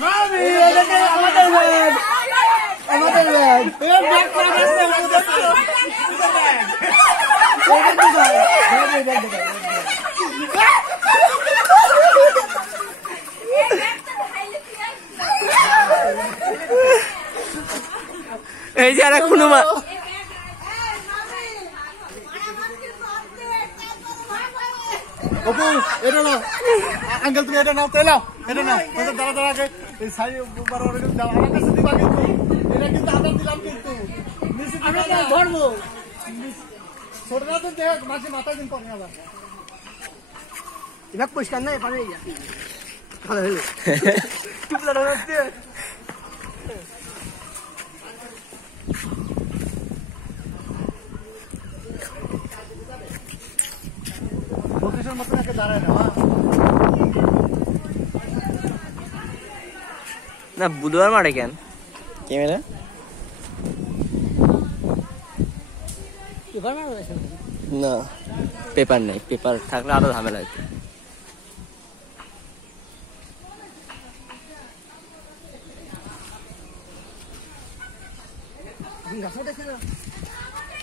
মামি এটাকে আমাদের ব্যাগ আমাদের ব্যাগ এই ব্যাগ করে আসছে আমাদের এই যে আরে কোনো ওপো এটা নাও আঙ্কেল তুমি এটা নাও তেলাও এটা নাও তোদের দাঁড়া দাঁড়া আগে এই সাই বড় বড় করে দাও আমার কাছে দিবা কিন্তু এটা কিন্তু আদর দিলাম কিন্তু আমি তো ধরবো ছোট না তো দেখ মাঝে মাথা দিন পড়ে আবার এটা পরিষ্কার না পারে ইয়া ভালো হলো টুকলা ধরতে লোকেশন মত না দাঁড়ায় না না বুধবার মারে কেন ক্যামেরা পেপার মারা আছে না পেপার নাই পেপার থাকলে আরো ঝামেলা হতো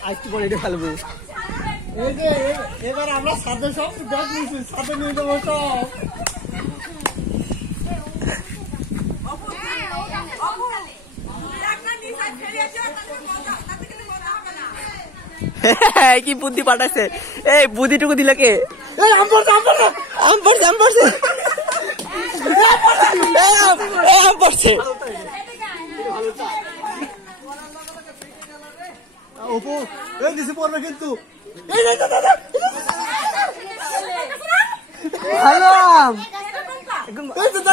আজকে বলে এটা ফেলবো এই যে এবার আমরা সাথে সব ব্যাগ নিয়েছি সাথে নিয়ে যাবো সব কি বুদ্ধি পাঠাচ্ছে এই বুদ্ধিটুকু দিলে কে আম পড়ছে অপু এই নিচে পড়বে কিন্তু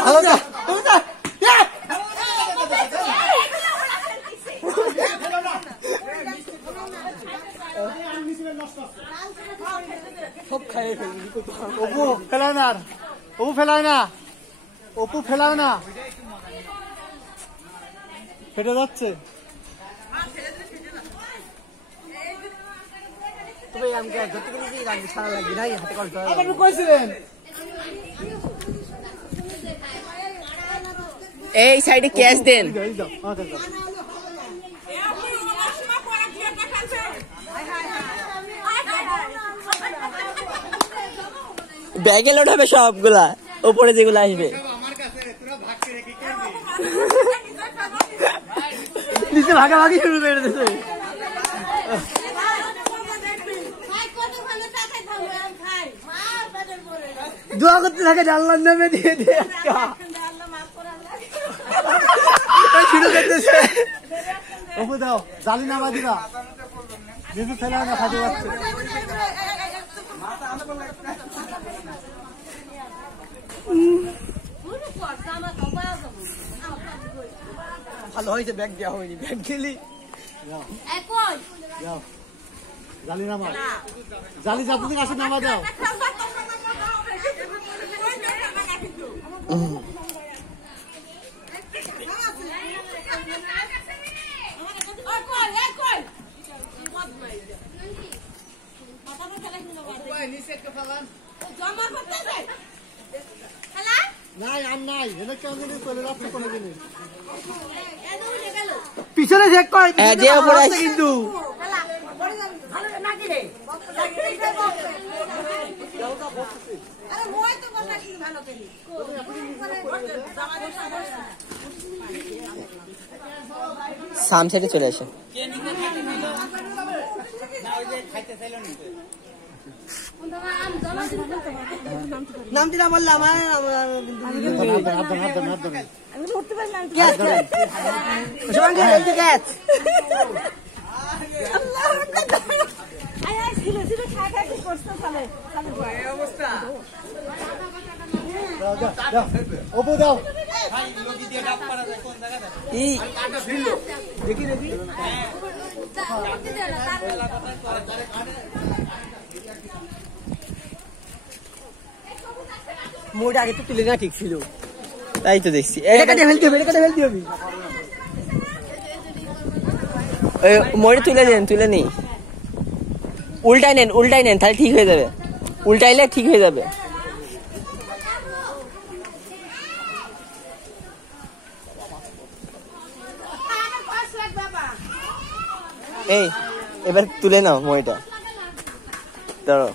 ভালো সব খাইয়ে ফেলবি অপু ফেলায় না অপু ফেলায় না অপু ফেলায় না ফেটে যাচ্ছে এই সাইডে ক্যাশ দেন ব্যাগে লোড হবে সবগুলা ওপরে যেগুলো আসবে নিচে ভাগাভাগি শুরু করে দিয়েছে দোয়া করতে থাকে আল্লাহর নামে দিয়ে দিয়ে শুরু করতেছে অপু দাও জালি না বাদিরা যেহেতু ফেলায় না ফাটে যাচ্ছে ভালো হয়েছে ব্যাগ দেওয়া হয়নি ব্যাগ গেলি জালি নামা জালি যাতে থেকে আসে নামা দাও নাই আম নাই এটা কেমন জিনিস চলে যাচ্ছে কোনো জিনিস পিছনে চেক কর যে উপরে আছে কিন্তু সাম সাইডে চলে আসে নাম দিলাম বললাম অপু দাও দেখি দেখি মোটা আগে তো তুলে না ঠিক ছিল তাই তো দেখছি মোড়ে তুলে নেই উল্টাই নেন তাহলে ঠিক হয়ে যাবে উল্টাইলে ঠিক হয়ে যাবে এই এবার তুলে নাও মইটা। দাঁড়াও।